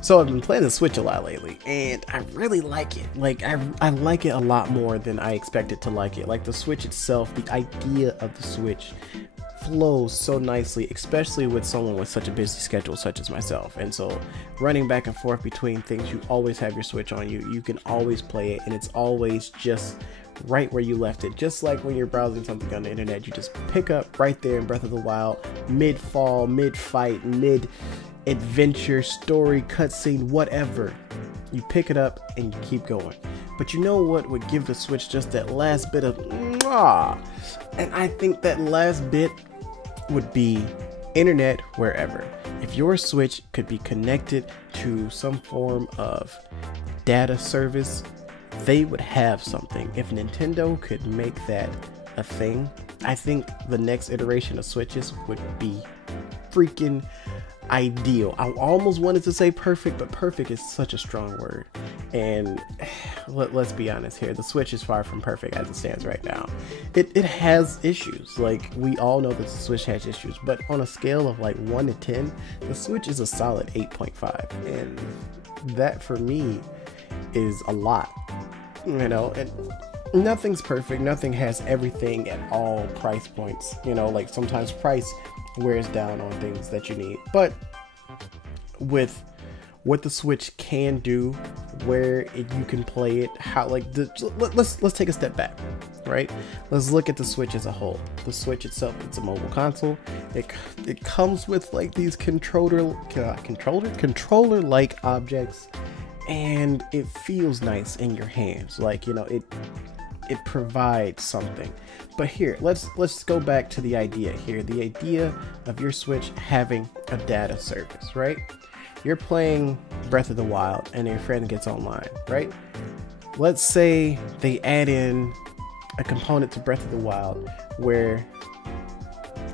So I've been playing the Switch a lot lately, and I really like it. Like, I like it a lot more than I expected to like it. Like, the Switch itself, the idea of the Switch flows so nicely, especially with someone with such a busy schedule such as myself. And so running back and forth between things, you always have your Switch on you. You can always play it, and it's always just right where you left it. Just like when you're browsing something on the internet, you just pick up right there in Breath of the Wild, mid-fall, mid-fight, mid-adventure, story, cutscene, whatever. You pick it up and you keep going. But you know what would give the Switch just that last bit of mwah? And I think that last bit would be internet wherever. If your Switch could be connected to some form of data service, they would have something. If Nintendo could make that a thing, I think the next iteration of Switches would be freaking ideal. I almost wanted to say perfect, but perfect is such a strong word. And let's be honest here, the Switch is far from perfect as it stands right now. It has issues. Like, we all know that the Switch has issues, but on a scale of like 1 to 10, the Switch is a solid 8.5. And that for me is a lot, you know. And nothing's perfect, nothing has everything at all price points, you know. Like, sometimes price wears down on things that you need, but with what the Switch can do, where you can play it, how, like, let's take a step back, right? Let's look at the Switch as a whole. The Switch itself, it's a mobile console. It comes with like these controller-like objects, and it feels nice in your hands. Like, you know, it provides something. But here, let's go back to the idea here. The idea of your Switch having a data service, right? You're playing Breath of the Wild and your friend gets online, right? Let's say they add in a component to Breath of the Wild where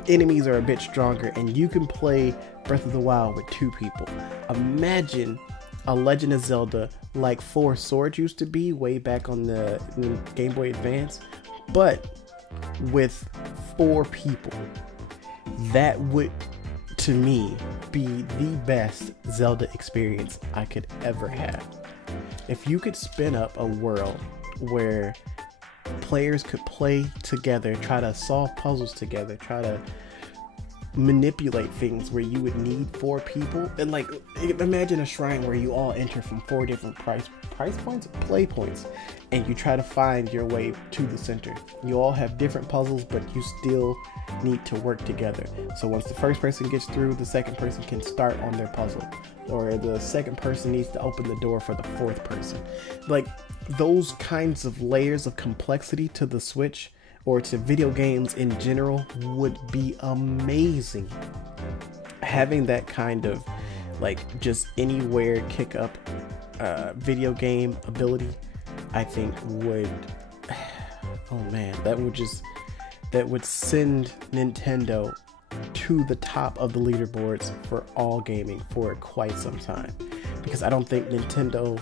enemies are a bit stronger and you can play Breath of the Wild with 2 people. Imagine a Legend of Zelda like 4 Swords used to be way back on the Game Boy Advance, but with 4 people. That would, to me, be the best Zelda experience I could ever have. If you could spin up a world where players could play together, try to solve puzzles together, try to manipulate things where you would need 4 people, and like, imagine a shrine where you all enter from 4 different play points, and you try to find your way to the center. You all have different puzzles, but you still need to work together. So once the first person gets through, the second person can start on their puzzle, or the second person needs to open the door for the 4th person. Like, those kinds of layers of complexity to the Switch, or to video games in general, would be amazing. Having that kind of, like, just anywhere kick up video game ability, I think would, oh man, that would send Nintendo to the top of the leaderboards for all gaming for quite some time, because I don't think Nintendo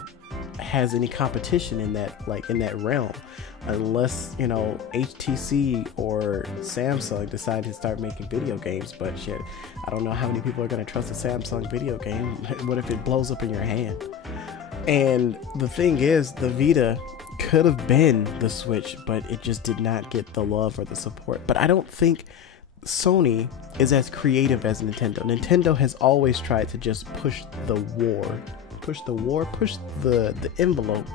has any competition in that, like, in that realm, unless, you know, HTC or Samsung decide to start making video games. But shit, I don't know how many people are going to trust a Samsung video game. What if it blows up in your hand? And the thing is, the Vita could have been the Switch, but it just did not get the love or the support. But I don't think Sony is as creative as Nintendo. Nintendo has always tried to just push the envelope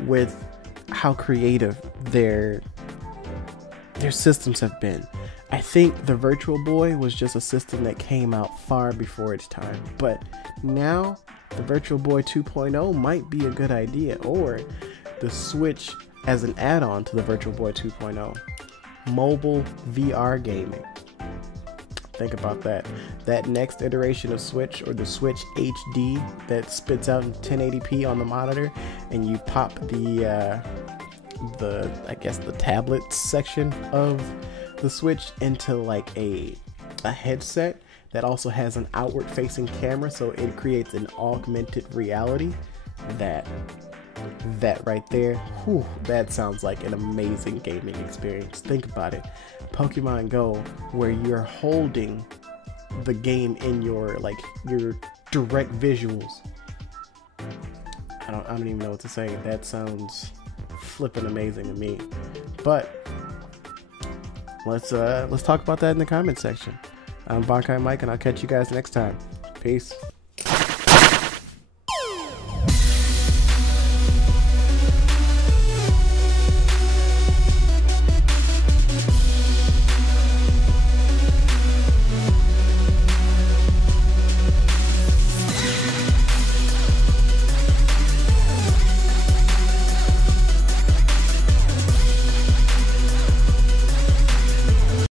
with how creative their systems have been. I think the Virtual Boy was just a system that came out far before its time, but now the Virtual Boy 2.0 might be a good idea, or the Switch as an add-on to the Virtual Boy 2.0. Mobile VR gaming. Think about that. That next iteration of Switch, or the Switch HD that spits out in 1080p on the monitor, and you pop the I guess the tablet section of the Switch into like a headset that also has an outward facing camera, so it creates an augmented reality. That right there, whew, that sounds like an amazing gaming experience. Think about it. Pokemon Go, where you're holding the game in your, like, your direct visuals, I don't even know what to say. That sounds flippin' amazing to me. But let's talk about that in the comment section. I'm Bankai Mike, and I'll catch you guys next time. Peace.